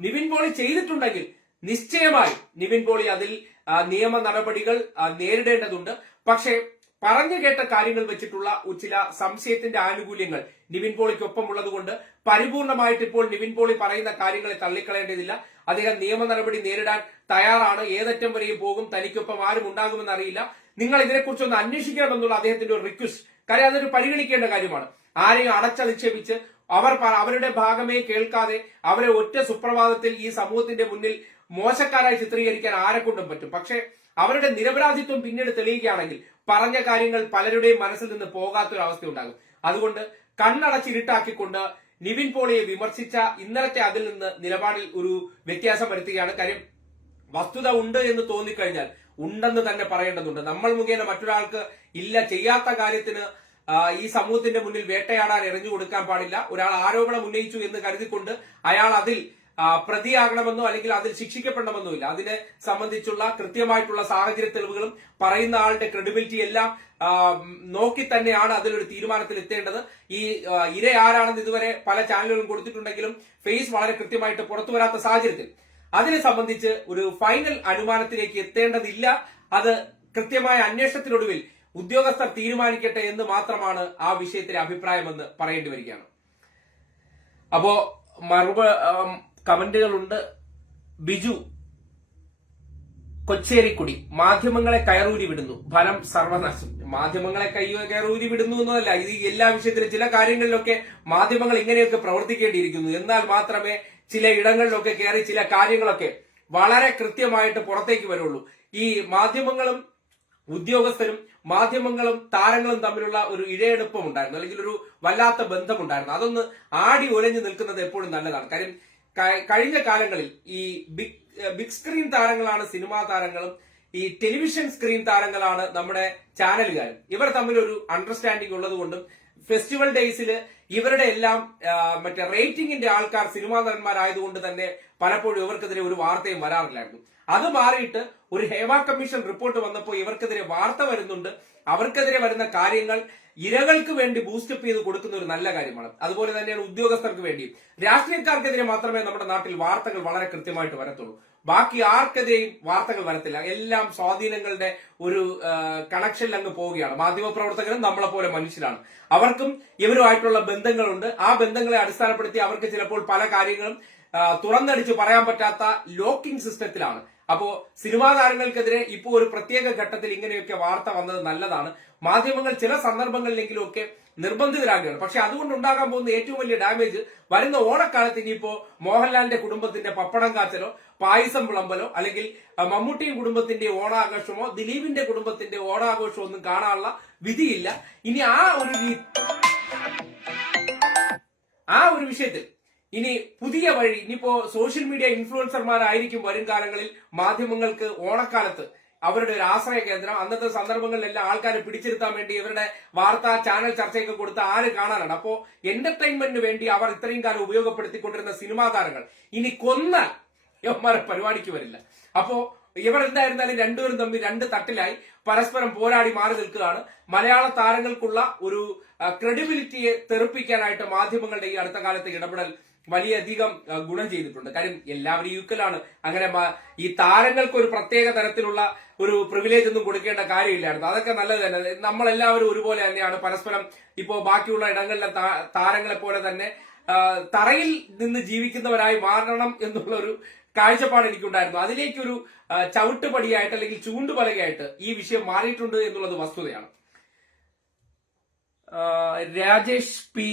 നിവിൻ പോളി ചെയ്തിട്ടുണ്ടെങ്കിൽ നിശ്ചയമായി നിവിൻ പോളി അതിൽ നിയമ നടപടികൾ നേരിടേണ്ടതുണ്ട്. പക്ഷേ പറഞ്ഞു കേട്ട കാര്യങ്ങൾ വെച്ചിട്ടുള്ള ചില സംശയത്തിന്റെ ആനുകൂല്യങ്ങൾ നിവിൻ പോളിക്കൊപ്പം ഉള്ളതുകൊണ്ട് പരിപൂർണമായിട്ട് ഇപ്പോൾ നിവിൻ പോളി പറയുന്ന കാര്യങ്ങളെ തള്ളിക്കളയേണ്ടതില്ല. അദ്ദേഹം നിയമ നടപടി നേരിടാൻ തയ്യാറാണ്. ഏതറ്റം വരെയും പോകും. തനിക്കൊപ്പം ആരും ഉണ്ടാകുമെന്ന് അറിയില്ല. നിങ്ങൾ ഇതിനെക്കുറിച്ചൊന്ന് അന്വേഷിക്കണമെന്നുള്ള അദ്ദേഹത്തിന്റെ ഒരു റിക്വസ്റ്റ് കാര്യം അതൊരു പരിഗണിക്കേണ്ട കാര്യമാണ്. ആരെയും അടച്ചധിക്ഷേപിച്ച് അവർ അവരുടെ ഭാഗമേ കേൾക്കാതെ അവരെ ഒറ്റ സുപ്രഭാതത്തിൽ ഈ സമൂഹത്തിന്റെ മുന്നിൽ മോശക്കാരായി ചിത്രീകരിക്കാൻ ആരെക്കൊണ്ടും പറ്റും. പക്ഷേ അവരുടെ നിരപരാധിത്വം പിന്നീട് തെളിയുകയാണെങ്കിൽ പറഞ്ഞ കാര്യങ്ങൾ പലരുടെയും മനസ്സിൽ നിന്ന് പോകാത്തൊരവസ്ഥ ഉണ്ടാകും അതുകൊണ്ട് കണ്ണടച്ചിരുട്ടാക്കിക്കൊണ്ട് നിവിൻ പോളിയെ വിമർശിച്ച ഇന്നലത്തെ അതിൽ നിന്ന് നിലപാടിൽ ഒരു വ്യത്യാസം വരുത്തുകയാണ്. കാര്യം വസ്തുത ഉണ്ട് എന്ന് തോന്നിക്കഴിഞ്ഞാൽ ഉണ്ടെന്ന് തന്നെ പറയേണ്ടതുണ്ട്. നമ്മൾ മുഖേന മറ്റൊരാൾക്ക് ഇല്ല ചെയ്യാത്ത കാര്യത്തിന് ഈ സമൂഹത്തിന്റെ മുന്നിൽ വേട്ടയാടാൻ എറിഞ്ഞു കൊടുക്കാൻ പാടില്ല. ഒരാൾ ആരോപണം ഉന്നയിച്ചു എന്ന് കരുതിക്കൊണ്ട് അയാൾ അതിൽ പ്രതിയാകണമെന്നോ അല്ലെങ്കിൽ അതിൽ ശിക്ഷിക്കപ്പെടണമെന്നോ ഇല്ല അതിനെ സംബന്ധിച്ചുള്ള കൃത്യമായിട്ടുള്ള സാഹചര്യ തെളിവുകളും പറയുന്ന ആളുടെ ക്രെഡിബിലിറ്റി എല്ലാം നോക്കി തന്നെയാണ് അതിലൊരു തീരുമാനത്തിൽ എത്തേണ്ടത്. ഈ ഇര ആരാണെന്ന് ഇതുവരെ പല ചാനലുകളും കൊടുത്തിട്ടുണ്ടെങ്കിലും ഫേസ് വളരെ കൃത്യമായിട്ട് പുറത്തു വരാത്ത സാഹചര്യത്തിൽ. അതിനെ സംബന്ധിച്ച് ഒരു ഫൈനൽ അനുമാനത്തിലേക്ക് എത്തേണ്ടതില്ല. അത് കൃത്യമായ അന്വേഷണത്തിനൊടുവിൽ ഉദ്യോഗസ്ഥർ തീരുമാനിക്കട്ടെ എന്ന് മാത്രമാണ് ആ വിഷയത്തിലെ അഭിപ്രായമെന്ന് പറയേണ്ടി വരികയാണ്. അപ്പോ മറുപ കമന്റുകളുണ്ട്. ബിജു കൊച്ചേരിക്കുടി മാധ്യമങ്ങളെ കയറൂരി വിടുന്നു. ഫലം സർവനാശം. മാധ്യമങ്ങളെ കയ്യോ കയറൂരി വിടുന്നു എന്നതല്ല ഇത് എല്ലാ വിഷയത്തിലും ചില കാര്യങ്ങളിലൊക്കെ മാധ്യമങ്ങൾ ഇങ്ങനെയൊക്കെ പ്രവർത്തിക്കേണ്ടിയിരിക്കുന്നു. എന്നാൽ മാത്രമേ ചില ഇടങ്ങളിലൊക്കെ കയറി ചില കാര്യങ്ങളൊക്കെ വളരെ കൃത്യമായിട്ട് പുറത്തേക്ക് വരുള്ളൂ. ഈ മാധ്യമങ്ങളും ഉദ്യോഗസ്ഥരും മാധ്യമങ്ങളും താരങ്ങളും തമ്മിലുള്ള ഒരു ഇഴയെടുപ്പം ഉണ്ടായിരുന്നു. അല്ലെങ്കിൽ ഒരു വല്ലാത്ത ബന്ധമുണ്ടായിരുന്നു. അതൊന്ന് ആടി ഒലഞ്ഞു നിൽക്കുന്നത് എപ്പോഴും നല്ലതാണ്. കാര്യം കഴിഞ്ഞ കാലങ്ങളിൽ ഈ ബിഗ് ബിഗ് സ്ക്രീൻ താരങ്ങളാണ് സിനിമാ താരങ്ങളും ഈ ടെലിവിഷൻ സ്ക്രീൻ താരങ്ങളാണ് നമ്മുടെ ചാനലുകാരും. ഇവർ തമ്മിൽ ഒരു അണ്ടർസ്റ്റാൻഡിംഗ് ഉള്ളത് കൊണ്ടും ഫെസ്റ്റിവൽ ഡേയ്സിൽ ഇവരുടെ എല്ലാം മറ്റേ റേറ്റിംഗിന്റെ ആൾക്കാർ സിനിമാ നടന്മാരായതുകൊണ്ട് തന്നെ പലപ്പോഴും ഇവർക്കെതിരെ ഒരു വാർത്തയും വരാറില്ലായിരുന്നു. അത് മാറിയിട്ട് ഒരു ഹേമ കമ്മീഷൻ റിപ്പോർട്ട് വന്നപ്പോൾ ഇവർക്കെതിരെ വാർത്ത വരുന്നുണ്ട്. അവർക്കെതിരെ വരുന്ന കാര്യങ്ങൾ ഇരകൾക്ക് വേണ്ടി ബൂസ്റ്റപ്പ് ചെയ്ത് കൊടുക്കുന്ന ഒരു നല്ല കാര്യമാണ്. അതുപോലെ തന്നെയാണ് ഉദ്യോഗസ്ഥർക്ക് വേണ്ടിയും. രാഷ്ട്രീയക്കാർക്കെതിരെ മാത്രമേ നമ്മുടെ നാട്ടിൽ വാർത്തകൾ വളരെ കൃത്യമായിട്ട് വരത്തുള്ളൂ. ബാക്കി ആർക്കെതിരെയും വാർത്തകൾ വരത്തില്ല. എല്ലാം സ്വാധീനങ്ങളുടെ ഒരു കണക്ഷനിൽ അങ്ങ് പോവുകയാണ്. മാധ്യമപ്രവർത്തകരും നമ്മളെ പോലെ മനുഷ്യരാണ്. അവർക്കും ഇവരുമായിട്ടുള്ള ബന്ധങ്ങളുണ്ട്. ആ ബന്ധങ്ങളെ അടിസ്ഥാനപ്പെടുത്തി അവർക്ക് ചിലപ്പോൾ പല കാര്യങ്ങളും തുറന്നടിച്ച് പറയാൻ പറ്റാത്ത ലോക്കിംഗ് സിസ്റ്റത്തിലാണ്. അപ്പോ സിനിമാ താരങ്ങൾക്കെതിരെ ഇപ്പോ ഒരു പ്രത്യേക ഘട്ടത്തിൽ ഇങ്ങനെയൊക്കെ വാർത്ത വന്നത് നല്ലതാണ്. മാധ്യമങ്ങൾ ചില സന്ദർഭങ്ങളിലെങ്കിലും ഒക്കെ നിർബന്ധിതരാകുകയാണ്. പക്ഷെ അതുകൊണ്ട് ഉണ്ടാകാൻ പോകുന്ന ഏറ്റവും വലിയ ഡാമേജ് വരുന്ന ഓണക്കാലത്ത് ഇനിയിപ്പോ മോഹൻലാലിന്റെ കുടുംബത്തിന്റെ പപ്പടം കാച്ചലോ പായസം വിളമ്പലോ അല്ലെങ്കിൽ മമ്മൂട്ടി കുടുംബത്തിന്റെ ഓണാഘോഷമോ ദിലീപിന്റെ കുടുംബത്തിന്റെ ഓണാഘോഷമോ ഒന്നും കാണാനുള്ള വിധിയില്ല. ഇനി ആ ഒരു ആ ഒരു വിഷയത്തിൽ ഇനി പുതിയ വഴി ഇനിയിപ്പോ സോഷ്യൽ മീഡിയ ഇൻഫ്ലുവൻസർമാരായിരിക്കും വരും കാലങ്ങളിൽ മാധ്യമങ്ങൾക്ക് ഓണക്കാലത്ത്. അവരുടെ ഒരു ആശ്രയ കേന്ദ്രം. അന്നത്തെ സന്ദർഭങ്ങളിലെല്ലാം ആൾക്കാരെ പിടിച്ചിരുത്താൻ വേണ്ടി ഇവരുടെ വാർത്താ ചാനൽ ചർച്ചയൊക്കെ കൊടുത്ത് ആര് കാണാനാണ്? അപ്പോ എന്റർടൈൻമെന്റിന് വേണ്ടി അവർ ഇത്രയും കാലം ഉപയോഗപ്പെടുത്തിക്കൊണ്ടിരുന്ന സിനിമാ താരങ്ങൾ. ഇനി കൊന്ന ഇവന്മാരെ പരിപാടിക്ക് വരില്ല. അപ്പോ ഇവർ എന്തായിരുന്നാലും രണ്ടുപേരും തമ്മിൽ രണ്ട് തട്ടിലായി പരസ്പരം പോരാടി മാറി നിൽക്കുകയാണ്. മലയാള താരങ്ങൾക്കുള്ള ഒരു ക്രെഡിബിലിറ്റിയെ തെറിപ്പിക്കാനായിട്ട് മാധ്യമങ്ങളുടെ ഈ അടുത്ത കാലത്തെ ഇടപെടൽ വലിയധികം ഗുണം ചെയ്തിട്ടുണ്ട്. കാര്യം എല്ലാവരും ഈക്വലാണ് അങ്ങനെ ഈ താരങ്ങൾക്ക് ഒരു പ്രത്യേക തരത്തിലുള്ള ഒരു പ്രിവിലേജ് ഒന്നും കൊടുക്കേണ്ട കാര്യമില്ലായിരുന്നു. അതൊക്കെ നല്ലത് തന്നെ. നമ്മളെല്ലാവരും ഒരുപോലെ തന്നെയാണ് പരസ്പരം ഇപ്പോൾ ബാക്കിയുള്ള ഇടങ്ങളിലെ താരങ്ങളെ പോലെ തന്നെ തറയിൽ നിന്ന് ജീവിക്കുന്നവരായി മാറണം എന്നുള്ള ഒരു കാഴ്ചപ്പാട് എനിക്കുണ്ടായിരുന്നു. അതിലേക്കൊരു ചവിട്ടുപടിയായിട്ട് അല്ലെങ്കിൽ ചൂണ്ടുപലകയായിട്ട് ഈ വിഷയം മാറിയിട്ടുണ്ട് എന്നുള്ളത് വസ്തുതയാണ്. രാജേഷ് പി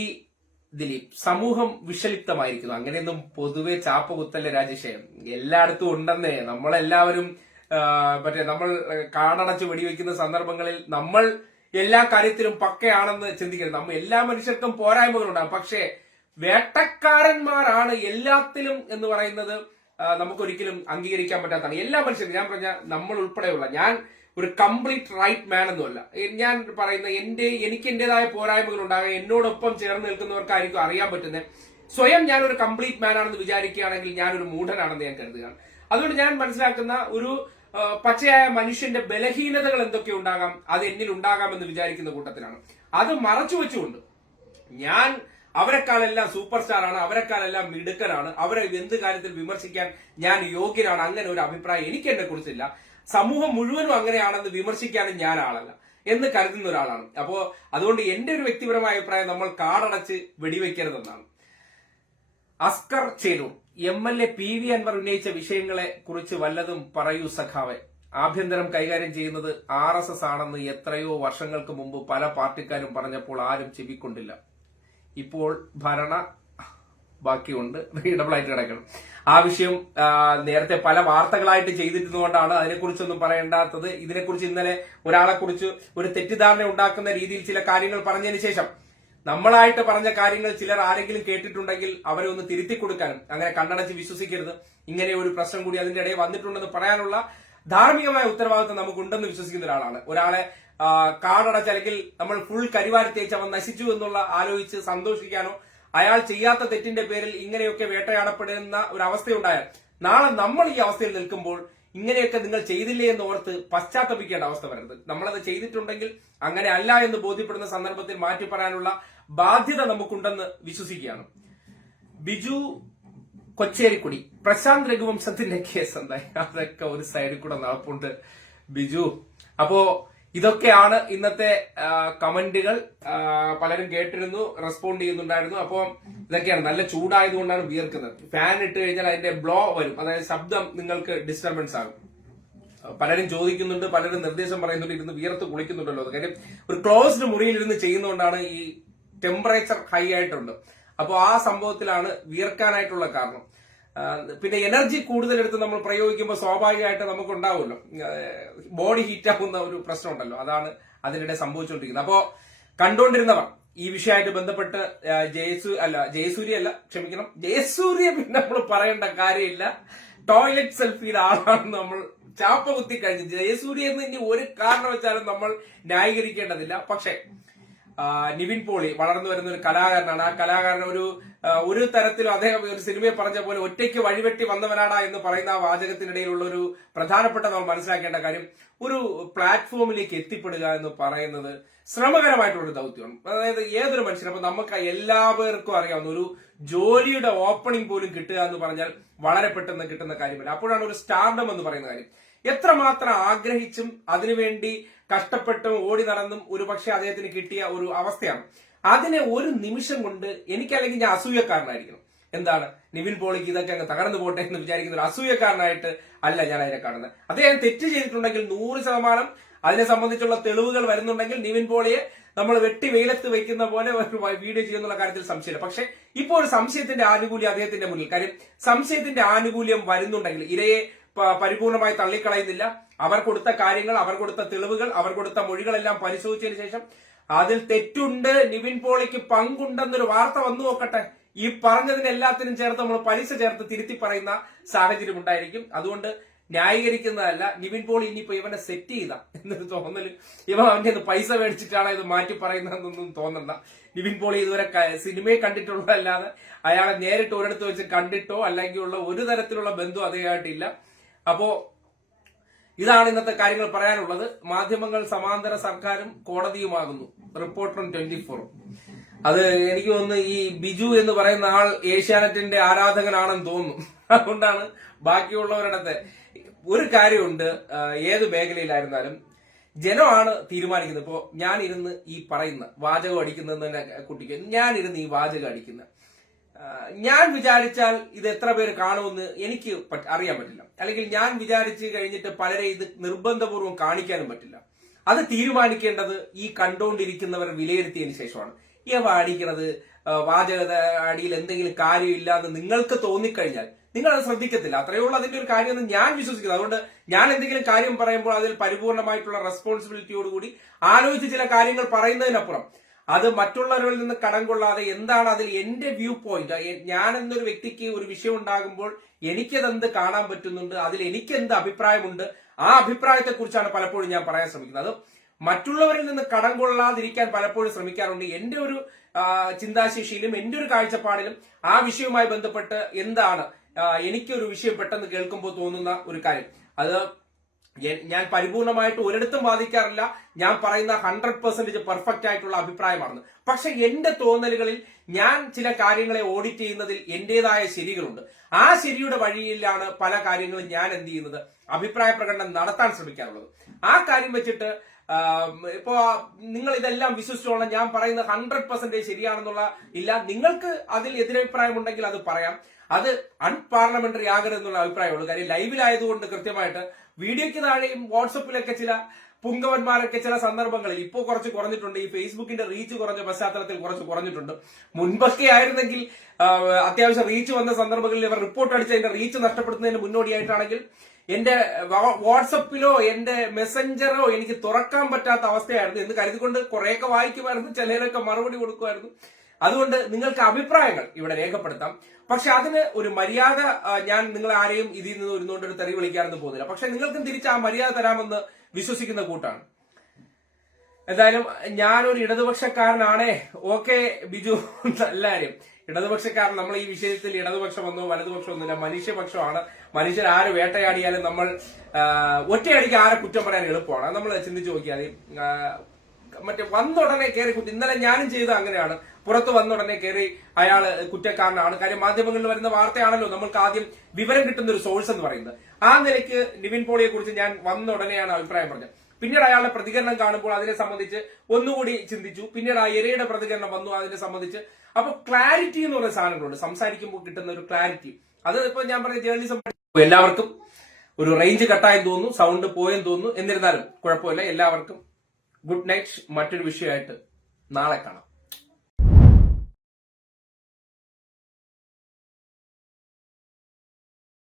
ദിലീപ് സമൂഹം വിഷലിപ്തമായിരിക്കുന്നു. അങ്ങനെയൊന്നും പൊതുവെ ചാപ്പ കുത്തല്ല രാജേഷേ എല്ലായിടത്തും ഉണ്ടെന്നേ. നമ്മളെല്ലാവരും മറ്റേ നമ്മൾ കാണടച്ച് വെടിവെക്കുന്ന സന്ദർഭങ്ങളിൽ നമ്മൾ എല്ലാ കാര്യത്തിലും പക്കയാണെന്ന് ചിന്തിക്കരുത്. നമ്മൾ എല്ലാ മനുഷ്യർക്കും പോരായ്മകളുണ്ടാകും പക്ഷേ വേട്ടക്കാരന്മാരാണ് എല്ലാത്തിലും എന്ന് പറയുന്നത് നമുക്കൊരിക്കലും അംഗീകരിക്കാൻ പറ്റാത്തതാണ്. എല്ലാ മനുഷ്യരും ഞാൻ പറഞ്ഞ നമ്മൾ ഉൾപ്പെടെയുള്ള ഞാൻ ഒരു കംപ്ലീറ്റ് റൈറ്റ് മാൻ ഒന്നുമല്ല. ഞാൻ പറയുന്ന എന്റെ എനിക്ക് എന്റേതായ പോരായ്മകൾ ഉണ്ടാകാം എന്നോടൊപ്പം ചേർന്ന് നിൽക്കുന്നവർക്കായിരിക്കും അറിയാൻ പറ്റുന്നത് സ്വയം ഞാൻ ഒരു കംപ്ലീറ്റ് മാൻ ആണെന്ന് വിചാരിക്കുകയാണെങ്കിൽ ഞാനൊരു മൂഢനാണെന്ന് ഞാൻ കരുതുകയാണ്. അതുകൊണ്ട് ഞാൻ മനസ്സിലാക്കുന്ന ഒരു പച്ചയായ മനുഷ്യന്റെ ബലഹീനതകൾ എന്തൊക്കെ ഉണ്ടാകാം അത് എന്നിൽ ഉണ്ടാകാമെന്ന് വിചാരിക്കുന്ന കൂട്ടത്തിലാണ്. അത് മറച്ചു വെച്ചുകൊണ്ട് ഞാൻ അവരെക്കാളെല്ലാം സൂപ്പർ സ്റ്റാർ ആണ് അവരെക്കാളെല്ലാം മിടുക്കനാണ് അവരെ എന്ത് കാര്യത്തിൽ വിമർശിക്കാൻ ഞാൻ യോഗ്യനാണ് അങ്ങനെ ഒരു അഭിപ്രായം എനിക്ക് എന്നെ കുറിച്ചില്ല സമൂഹം മുഴുവനും അങ്ങനെയാണെന്ന് വിമർശിക്കാനും ഞാൻ ആളല്ല എന്ന് കരുതുന്ന ഒരാളാണ്. അപ്പോ അതുകൊണ്ട് എന്റെ ഒരു വ്യക്തിപരമായ അഭിപ്രായം നമ്മൾ കാടടച്ച് വെടിവെക്കരുതെന്നാണ്. Askar Cheroor M L A P V Anvar ഉന്നയിച്ച വിഷയങ്ങളെ കുറിച്ച് വല്ലതും പറയൂ സഖാവെ. ആഭ്യന്തരം കൈകാര്യം ചെയ്യുന്നത് ആർ എസ് എസ് ആണെന്ന് എത്രയോ വർഷങ്ങൾക്ക് മുമ്പ് പല പാർട്ടിക്കാരും പറഞ്ഞപ്പോൾ ആരും ചെവിക്കൊണ്ടില്ല. ഇപ്പോൾ ഭരണ ബാക്കിയുണ്ട്. റീഡബിൾ ആയിട്ട് കിടക്കണം ആ വിഷയം നേരത്തെ പല വാർത്തകളായിട്ട് ചെയ്തിരുന്നുകൊണ്ടാണ് അതിനെക്കുറിച്ചൊന്നും പറയേണ്ടാത്തത്. ഇതിനെക്കുറിച്ച് ഇന്നലെ ഒരാളെ കുറിച്ച് ഒരു തെറ്റിദ്ധാരണ ഉണ്ടാക്കുന്ന രീതിയിൽ ചില കാര്യങ്ങൾ പറഞ്ഞതിന് ശേഷം നമ്മളായിട്ട് പറഞ്ഞ കാര്യങ്ങൾ ചിലർ ആരെങ്കിലും കേട്ടിട്ടുണ്ടെങ്കിൽ അവരെ ഒന്ന് തിരുത്തി കൊടുക്കാനും അങ്ങനെ കണ്ണടച്ച് വിശ്വസിക്കരുത്. ഇങ്ങനെ ഒരു പ്രശ്നം കൂടി അതിന്റെ ഇടയിൽ വന്നിട്ടുണ്ടെന്ന് പറയാനുള്ള ധാർമ്മികമായ ഉത്തരവാദിത്വം നമുക്കുണ്ടെന്ന് വിശ്വസിക്കുന്ന ഒരാളാണ്. ഒരാളെ കാടടച്ച് അല്ലെങ്കിൽ നമ്മൾ ഫുൾ കരിവാരി തേച്ച് അവൻ നശിച്ചു എന്നുള്ള ആലോചിച്ച് സന്തോഷിക്കാനോ അയാൾ ചെയ്യാത്ത തെറ്റിന്റെ പേരിൽ ഇങ്ങനെയൊക്കെ വേട്ടയാടപ്പെടുന്ന ഒരു അവസ്ഥയുണ്ടായാൽ നാളെ നമ്മൾ ഈ അവസ്ഥയിൽ നിൽക്കുമ്പോൾ ഇങ്ങനെയൊക്കെ നിങ്ങൾ ചെയ്തില്ലേ എന്ന് ഓർത്ത് പശ്ചാത്തപിക്കേണ്ട അവസ്ഥ വരരുത്. നമ്മളത് ചെയ്തിട്ടുണ്ടെങ്കിൽ അങ്ങനെ അല്ല എന്ന് ബോധ്യപ്പെടുന്ന സന്ദർഭത്തിൽ മാറ്റി പറയാനുള്ള ബാധ്യത നമുക്കുണ്ടെന്ന് വിശ്വസിക്കുകയാണ്. ബിജു കൊച്ചേരിക്കുടി പ്രശാന്ത് രഘുവംശത്തിന്റെ കേസ് എന്തായി? അതൊക്കെ ഒരു സൈഡിൽ കൂടെ നടപ്പുണ്ട്. ബിജു അപ്പോ ഇതൊക്കെയാണ് ഇന്നത്തെ കമന്റുകൾ. പലരും കേട്ടിരുന്നു റെസ്പോണ്ട് ചെയ്യുന്നുണ്ടായിരുന്നു. അപ്പം ഇതൊക്കെയാണ്. നല്ല ചൂടായതുകൊണ്ടാണ് വിയർക്കുന്നത്. ഫാൻ ഇട്ട് കഴിഞ്ഞാൽ അതിന്റെ ബ്ലോ വരും. അതായത് ശബ്ദം നിങ്ങൾക്ക് ഡിസ്റ്റർബൻസ് ആകും. പലരും ചോദിക്കുന്നുണ്ട് പലരും നിർദ്ദേശം പറയുന്നുണ്ട് ഇരുന്ന് വിയർത്ത് കുളിക്കുന്നുണ്ടല്ലോ. കാര്യം ഒരു ക്ലോസ്ഡ് മുറിയിൽ ഇരുന്ന് ചെയ്യുന്നതുകൊണ്ടാണ് ഈ ടെമ്പറേച്ചർ ഹൈ ആയിട്ടുണ്ട്. അപ്പോൾ ആ സംഭവത്തിലാണ് വിയർക്കാനായിട്ടുള്ള കാരണം. പിന്നെ എനർജി കൂടുതൽ എടുത്ത് നമ്മൾ പ്രയോഗിക്കുമ്പോൾ സ്വാഭാവികമായിട്ട് നമുക്ക് ഉണ്ടാവുമല്ലോ ബോഡി ഹീറ്റ് ആവുന്ന ഒരു പ്രശ്നം ഉണ്ടല്ലോ അതാണ് അതിനിടെ സംഭവിച്ചുകൊണ്ടിരിക്കുന്നത്. അപ്പോ കണ്ടുകൊണ്ടിരുന്നവർ ഈ വിഷയമായിട്ട് ബന്ധപ്പെട്ട് ജയസു അല്ല ജയസൂര്യ അല്ല ക്ഷമിക്കണം. ജയസൂര്യ പിന്നെ നമ്മൾ പറയേണ്ട കാര്യമില്ല. ടോയ്ലറ്റ് സെൽഫിയിൽ ആളാണെന്ന് നമ്മൾ ചാപ്പ കുത്തി കഴിഞ്ഞു ജയസൂര്യ എന്ന് ഇനി ഒരു കാരണവശാലും നമ്മൾ ന്യായീകരിക്കേണ്ടതില്ല. പക്ഷേ നിവിൻ പോളി വളർന്നു വരുന്ന ഒരു കലാകാരനാണ്. ആ കലാകാരൻ ഒരു ഒരു തരത്തിലും അദ്ദേഹം ഒരു സിനിമയെ പറഞ്ഞ പോലെ ഒറ്റയ്ക്ക് വഴിവെട്ടി വന്നവനാണ് എന്ന് പറയുന്ന ആ വാചകത്തിനിടയിലുള്ള ഒരു പ്രധാനപ്പെട്ട നമ്മൾ മനസ്സിലാക്കേണ്ട കാര്യം ഒരു പ്ലാറ്റ്ഫോമിലേക്ക് എത്തിപ്പെടുക എന്ന് പറയുന്നത് ശ്രമകരമായിട്ടുള്ള ദൗത്യമാണ്. അതായത് ഏതൊരു മനുഷ്യനും അപ്പൊ നമുക്ക് എല്ലാവർക്കും അറിയാവുന്ന ഒരു ജോലിയുടെ ഓപ്പണിംഗ് പോലും കിട്ടുക എന്ന് പറഞ്ഞാൽ വളരെ പെട്ടെന്ന് കിട്ടുന്ന കാര്യമല്ല. അപ്പോഴാണ് ഒരു സ്റ്റാർഡം എന്ന് പറയുന്ന കാര്യം. എത്രമാത്രം ആഗ്രഹിച്ചും അതിനുവേണ്ടി കഷ്ടപ്പെട്ടും ഓടി നടന്നും ഒരു പക്ഷെ അദ്ദേഹത്തിന് കിട്ടിയ ഒരു അവസ്ഥയാണ്. അതിനെ ഒരു നിമിഷം കൊണ്ട് എനിക്കല്ലെങ്കിൽ ഞാൻ അസൂയക്കാരനായിരിക്കണം. എന്താണ്? നിവിൻ പോളിക്ക് ഇതൊക്കെ അങ്ങ് തകർന്നു പോട്ടെ എന്ന് വിചാരിക്കുന്ന ഒരു അസൂയക്കാരനായിട്ട് അല്ല ഞാൻ അതിനെ കാണുന്നത്. അദ്ദേഹം തെറ്റ് ചെയ്തിട്ടുണ്ടെങ്കിൽ നൂറ് ശതമാനം. അതിനെ സംബന്ധിച്ചുള്ള തെളിവുകൾ വരുന്നുണ്ടെങ്കിൽ നിവിൻ പോളിയെ നമ്മൾ വെട്ടി വെയിലത്ത് വെക്കുന്ന പോലെ വീഡിയോ ചെയ്യുന്നുള്ള കാര്യത്തിൽ സംശയമില്ല. പക്ഷെ ഇപ്പോൾ ഒരു സംശയത്തിന്റെ ആനുകൂല്യം അദ്ദേഹത്തിന്റെ മുന്നിൽ. കാര്യം സംശയത്തിന്റെ ആനുകൂല്യം വരുന്നുണ്ടെങ്കിൽ ഇരയെ പരിപൂർണമായി തള്ളിക്കളയുന്നില്ല. അവർ കൊടുത്ത കാര്യങ്ങൾ അവർ കൊടുത്ത തെളിവുകൾ അവർ കൊടുത്ത മൊഴികളെല്ലാം പരിശോധിച്ചതിന് ശേഷം അതിൽ തെറ്റുണ്ട് നിവിൻ പോളിക്ക് പങ്കുണ്ടെന്നൊരു വാർത്ത വന്നു നോക്കട്ടെ. ഈ പറഞ്ഞതിന് എല്ലാത്തിനും ചേർത്ത് നമ്മൾ പലിശ ചേർത്ത് തിരുത്തി പറയുന്ന സാഹചര്യം ഉണ്ടായിരിക്കും. അതുകൊണ്ട് ന്യായീകരിക്കുന്നതല്ല നിവിൻ പോളി ഇനിയിപ്പോ ഇവനെ സെറ്റ് ചെയ്ത എന്നൊരു തോന്നൽ ഇവൻ അവന്റെ പൈസ മേടിച്ചിട്ടാണ് ഇത് മാറ്റി പറയുന്നതെന്നൊന്നും തോന്നണ്ട. നിവിൻ പോളി ഇതുവരെ സിനിമയെ കണ്ടിട്ടുള്ളതല്ലാതെ അയാളെ നേരിട്ട് ഒരിടത്ത് വെച്ച് കണ്ടിട്ടോ അല്ലെങ്കിൽ ഉള്ള ഒരു തരത്തിലുള്ള ബന്ധം അദ്ദേഹമായിട്ടില്ല അപ്പോ ഇതാണ് ഇന്നത്തെ കാര്യങ്ങൾ പറയാനുള്ളത്. മാധ്യമങ്ങൾ സമാന്തര സർക്കാരും കോടതിയുമാകുന്നു. റിപ്പോർട്ടർ ട്വന്റി ഫോറും അത് എനിക്ക് തോന്നുന്നു ഈ ബിജു എന്ന് പറയുന്ന ആൾ ഏഷ്യാനെറ്റിന്റെ ആരാധകനാണെന്ന് തോന്നുന്നു. അതുകൊണ്ടാണ് ബാക്കിയുള്ളവരുടെ ഒരു കാര്യമുണ്ട് ഏത് മേഖലയിലായിരുന്നാലും ജനമാണ് തീരുമാനിക്കുന്നത്. ഇപ്പോ ഞാനിരുന്ന് ഈ പറയുന്ന വാചകം അടിക്കുന്ന കുട്ടിക്ക് ഞാനിരുന്ന് ഈ വാചകം അടിക്കുന്ന ഞാൻ വിചാരിച്ചാൽ ഇത് എത്ര പേര് കാണുമെന്ന് എനിക്ക് അറിയാൻ പറ്റില്ല. അല്ലെങ്കിൽ ഞാൻ വിചാരിച്ച് കഴിഞ്ഞിട്ട് പലരെ ഇത് നിർബന്ധപൂർവം കാണിക്കാനും പറ്റില്ല. അത് തീരുമാനിക്കേണ്ടത് ഈ കണ്ടുകൊണ്ടിരിക്കുന്നവർ വിലയിരുത്തിയതിന് ശേഷമാണ്. ഇവ അടിക്കണത് വാചക അടിയിൽ എന്തെങ്കിലും കാര്യമില്ല എന്ന് നിങ്ങൾക്ക് തോന്നിക്കഴിഞ്ഞാൽ നിങ്ങൾ അത് ശ്രദ്ധിക്കത്തില്ല. അത്രയേ ഉള്ളൂ അതിന്റെ ഒരു കാര്യം എന്ന് ഞാൻ വിശ്വസിക്കുന്നു. അതുകൊണ്ട് ഞാൻ എന്തെങ്കിലും കാര്യം പറയുമ്പോൾ അതിൽ പരിപൂർണമായിട്ടുള്ള റെസ്പോൺസിബിലിറ്റിയോടുകൂടി ആലോചിച്ച് ചില കാര്യങ്ങൾ പറയുന്നതിനപ്പുറം അത് മറ്റുള്ളവരിൽ നിന്ന് കടം കൊള്ളാതെ എന്താണ് അതിൽ എന്റെ വ്യൂ പോയിന്റ് ഞാൻ എന്നൊരു വ്യക്തിക്ക് ഒരു വിഷയം ഉണ്ടാകുമ്പോൾ എനിക്കതെന്ത് കാണാൻ പറ്റുന്നുണ്ട്? അതിൽ എനിക്ക് എന്ത് അഭിപ്രായമുണ്ട്? ആ അഭിപ്രായത്തെ കുറിച്ചാണ് പലപ്പോഴും ഞാൻ പറയാൻ ശ്രമിക്കുന്നത്. മറ്റുള്ളവരിൽ നിന്ന് കടം കൊള്ളാതിരിക്കാൻ പലപ്പോഴും ശ്രമിക്കാറുണ്ട്. എന്റെ ഒരു ചിന്താശേഷിയിലും എന്റെ ഒരു കാഴ്ചപ്പാടിലും ആ വിഷയവുമായി ബന്ധപ്പെട്ട് എന്താണ് എനിക്കൊരു വിഷയം പെട്ടെന്ന് കേൾക്കുമ്പോൾ തോന്നുന്ന ഒരു കാര്യം. അത് ഞാൻ പരിപൂർണമായിട്ട് ഒരിടത്തും വാദിക്കാറില്ല. ഞാൻ പറയുന്ന ഹൺഡ്രഡ് പെർസെന്റേജ് പെർഫെക്റ്റ് ആയിട്ടുള്ള അഭിപ്രായമാണ്. പക്ഷെ എന്റെ തോന്നലുകളിൽ ഞാൻ ചില കാര്യങ്ങളെ ഓഡിറ്റ് ചെയ്യുന്നതിൽ എന്റേതായ ശരികളുണ്ട്. ആ ശരിയുടെ വഴിയിലാണ് പല കാര്യങ്ങളും ഞാൻ എന്ത് ചെയ്യുന്നത്? അഭിപ്രായ പ്രകടനം നടത്താൻ ശ്രമിക്കാറുള്ളത്. ആ കാര്യം വെച്ചിട്ട് ഇപ്പോ നിങ്ങൾ ഇതെല്ലാം വിശ്വസിച്ചോളാം. ഞാൻ പറയുന്നത് ഹൺഡ്രഡ് പെർസെന്റേജ് ശരിയാണെന്നുള്ള ഇല്ല. നിങ്ങൾക്ക് അതിൽ എതിരഭിപ്രായം ഉണ്ടെങ്കിൽ അത് പറയാം. അത് അൺപാർലമെന്ററി ആകരുതെന്നുള്ള അഭിപ്രായമുള്ളൂ. കാര്യം ലൈവിലായതുകൊണ്ട് കൃത്യമായിട്ട് വീഡിയോയ്ക്ക് താഴെയും വാട്സപ്പിലൊക്കെ ചില പുങ്കവന്മാരൊക്കെ ചില സന്ദർഭങ്ങളിൽ ഇപ്പോൾ കുറച്ച് കുറഞ്ഞിട്ടുണ്ട്. ഈ ഫേസ്ബുക്കിന്റെ റീച്ച് കുറഞ്ഞ പശ്ചാത്തലത്തിൽ കുറച്ച് കുറഞ്ഞിട്ടുണ്ട്. മുൻപൊക്കെ ആയിരുന്നെങ്കിൽ അത്യാവശ്യം റീച്ച് വന്ന സന്ദർഭങ്ങളിൽ ഇവർ റിപ്പോർട്ട് അടിച്ച് അതിന്റെ റീച്ച് നഷ്ടപ്പെടുത്തുന്നതിന് മുന്നോടിയായിട്ടാണെങ്കിൽ എന്റെ വാട്സപ്പിലോ എന്റെ മെസ്സഞ്ചറോ എനിക്ക് തുറക്കാൻ പറ്റാത്ത അവസ്ഥയായിരുന്നു. എന്ന് കരുതിക്കൊണ്ട് കുറെയൊക്കെ വായിക്കുമായിരുന്നു. ചിലരൊക്കെ മറുപടി കൊടുക്കുമായിരുന്നു. അതുകൊണ്ട് നിങ്ങൾക്ക് അഭിപ്രായങ്ങൾ ഇവിടെ രേഖപ്പെടുത്താം. പക്ഷെ അതിന് ഒരു മര്യാദ ഞാൻ നിങ്ങൾ ആരെയും ഇതിൽ നിന്ന് ഇരുന്നുകൊണ്ട് ഒരു തെറി വിളിക്കാനൊന്നും പോകുന്നില്ല. പക്ഷെ നിങ്ങൾക്കും തിരിച്ച് ആ മര്യാദ തരാമെന്ന് വിശ്വസിക്കുന്ന കൂട്ടാണ്. എന്തായാലും ഞാനൊരു ഇടതുപക്ഷക്കാരനാണേ. ഓക്കെ ബിജു നല്ല കാര്യം. ഇടതുപക്ഷക്കാരൻ നമ്മൾ ഈ വിഷയത്തിൽ ഇടതുപക്ഷമൊന്നോ വലതുപക്ഷമൊന്നുമില്ല മനുഷ്യപക്ഷമാണ്. മനുഷ്യർ ആര് വേട്ടയാടിയാലും നമ്മൾ ഒറ്റയടിക്ക് ആരെ കുറ്റം പറയാൻ എളുപ്പമാണ്. നമ്മൾ ചിന്തിച്ചു നോക്കിയാൽ മറ്റേ വന്നുടനെ കയറി കുത്തി. ഇന്നലെ ഞാനും ചെയ്ത അങ്ങനെയാണ്. പുറത്ത് വന്നുടനെ കയറി അയാൾ കുറ്റക്കാരനാണ്. കാര്യം മാധ്യമങ്ങളിൽ വരുന്ന വാർത്തയാണല്ലോ നമ്മൾക്ക് ആദ്യം വിവരം കിട്ടുന്ന ഒരു സോഴ്സ് എന്ന് പറയുന്നത്. ആ നിലയ്ക്ക് നിവിൻ പോളിയെ കുറിച്ച് ഞാൻ വന്ന ഉടനെയാണ് അഭിപ്രായം പറഞ്ഞത്. പിന്നീട് അയാളുടെ പ്രതികരണം കാണുമ്പോൾ അതിനെ സംബന്ധിച്ച് ഒന്നുകൂടി ചിന്തിച്ചു. പിന്നീട് ആ ഇരയുടെ പ്രതികരണം വന്നു അതിനെ സംബന്ധിച്ച്. അപ്പൊ ക്ലാരിറ്റി എന്ന് പറയുന്ന സാധനങ്ങളുണ്ട്. സംസാരിക്കുമ്പോൾ കിട്ടുന്ന ഒരു ക്ലാരിറ്റി അത് ഇപ്പൊ ഞാൻ പറഞ്ഞ ജേർണലിസം എല്ലാവർക്കും ഒരു റേഞ്ച് കട്ടായെന്ന് തോന്നുന്നു സൗണ്ട് പോയെന്ന് തോന്നുന്നു. എന്നിരുന്നാലും കുഴപ്പമില്ല. എല്ലാവർക്കും ഗുഡ് നൈറ്റ് മറ്റൊരു വിഷയമായിട്ട് നാളെ കാണാം.